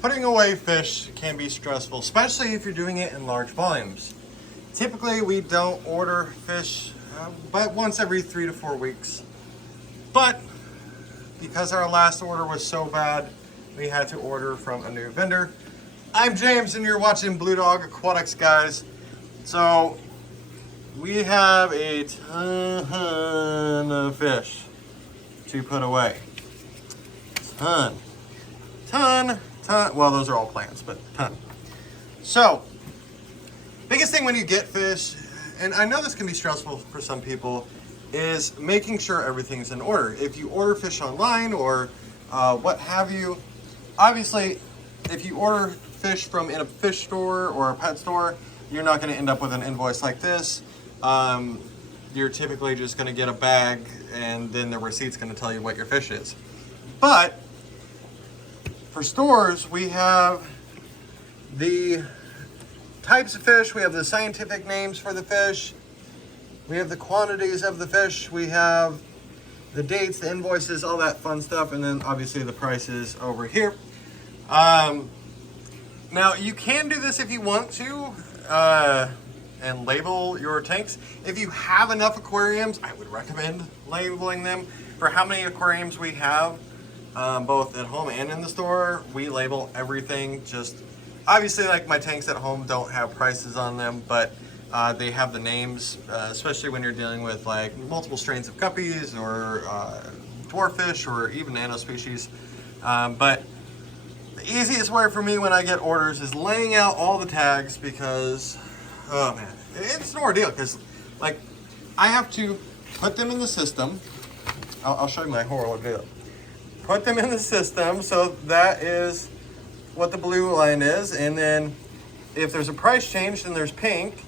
Putting away fish can be stressful, especially if you're doing it in large volumes. Typically, we don't order fish but once every 3 to 4 weeks. But because our last order was so bad, we had to order from a new vendor. I'm James and you're watching Blue Dog Aquatics, guys. So we have a ton of fish to put away. Ton. Well, those are all plants, but ton. So, biggest thing when you get fish, and I know this can be stressful for some people, is making sure everything's in order. If you order fish online or what have you, obviously, if you order fish from in a fish store or a pet store, you're not going to end up with an invoice like this. You're typically just going to get a bag and then the receipt's going to tell you what your fish is. But for stores, we have the types of fish, we have the scientific names for the fish, we have the quantities of the fish, we have the dates, the invoices, all that fun stuff, and then obviously the prices over here. Now you can do this if you want to and label your tanks. If you have enough aquariums, I would recommend labeling them. For how many aquariums we have, both at home and in the store, we label everything. Just obviously, like my tanks at home don't have prices on them, but they have the names, especially when you're dealing with like multiple strains of guppies or dwarf fish or even nano species. But the easiest way for me when I get orders is laying out all the tags, because oh man, it's an ordeal, because like I have to put them in the system. I'll show you my horrible video. Put them in the system, so that is what the blue line is, and then if there's a price change, then there's pink,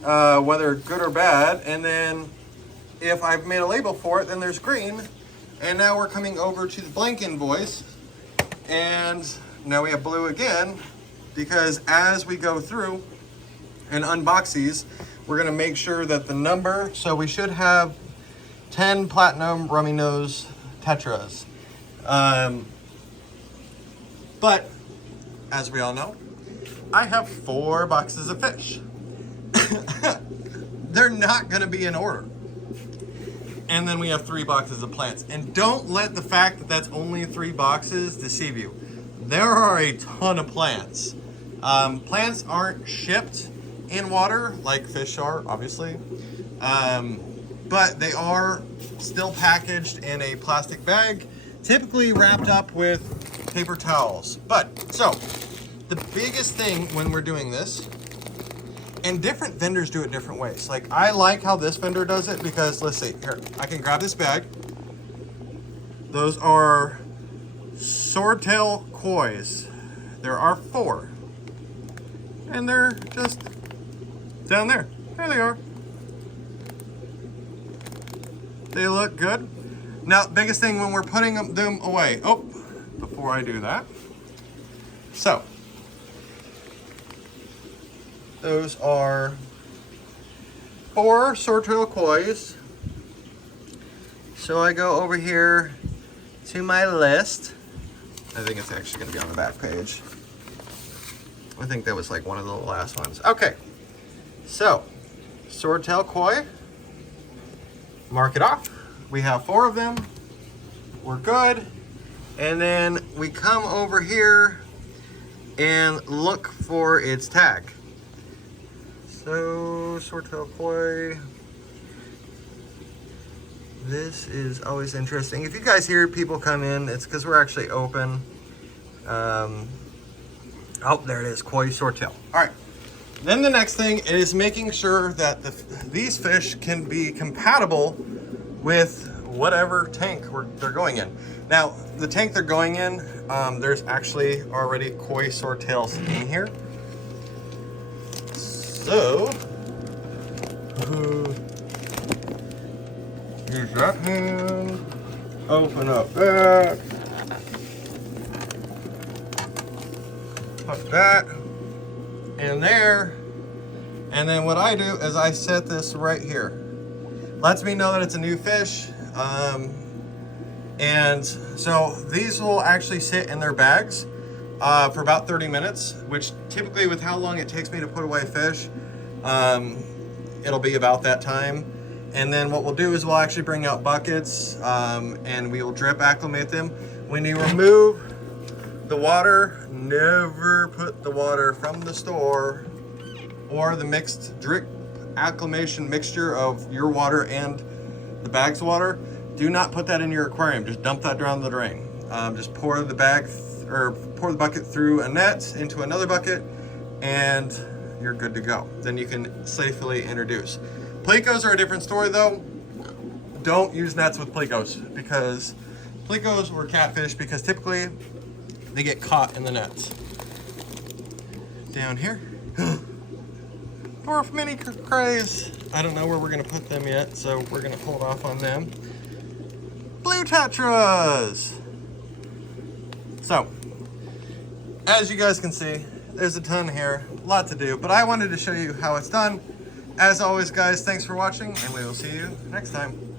whether good or bad, and then if I've made a label for it, then there's green. And now we're coming over to the blank invoice, and now we have blue again, because as we go through and unbox these, we're gonna make sure that the number, so we should have 10 platinum rummy nose tetras. But as we all know, I have 4 boxes of fish. They're not going to be in order. And then we have 3 boxes of plants. And don't let the fact that that's only 3 boxes deceive you. There are a ton of plants. Plants aren't shipped in water like fish are, obviously. But they are still packaged in a plastic bag, typically wrapped up with paper towels. But so the biggest thing when we're doing this, and different vendors do it different ways. Like I like how this vendor does it, because let's see here, I can grab this bag. Those are swordtail kois. There are 4, and they're just down there. There they are. They look good. Now, biggest thing when we're putting them away. Oh, before I do that. So, those are 4 swordtail kois. So I go over here to my list. I think it's actually going to be on the back page. I think that was like one of the last ones. Okay, so swordtail koi. Mark it off. We have 4 of them. We're good. And then we come over here and look for its tag. So, swordtail koi. This is always interesting. If you guys hear people come in, it's because we're actually open. Oh, there it is, koi swordtail. All right. Then the next thing is making sure that these fish can be compatible with whatever tank they're going in. Now, the tank they're going in, there's actually already koi swordtails in here. So, use that hand, open up that, put that in there, and then what I do is I set this right here. Lets me know that it's a new fish, and so these will actually sit in their bags. for about 30 minutes, which typically with how long it takes me to put away fish, it'll be about that time. And then what we'll do is we'll actually bring out buckets and we will drip acclimate them. When you remove the water, never put the water from the store or the mixed drip acclimation mixture of your water and the bag's water. Do not put that in your aquarium. Just dump that down the drain. Just pour the pour the bucket through a net into another bucket, and you're good to go. Then you can safely introduce. Plecos are a different story though. Don't use nets with plecos, because plecos were catfish because typically they get caught in the nets. Down here, dwarf mini crays. I don't know where we're gonna put them yet, so we're gonna hold off on them. Blue tetras. So, as you guys can see, there's a ton here, a lot to do, but I wanted to show you how it's done. As always, guys, thanks for watching, and we will see you next time.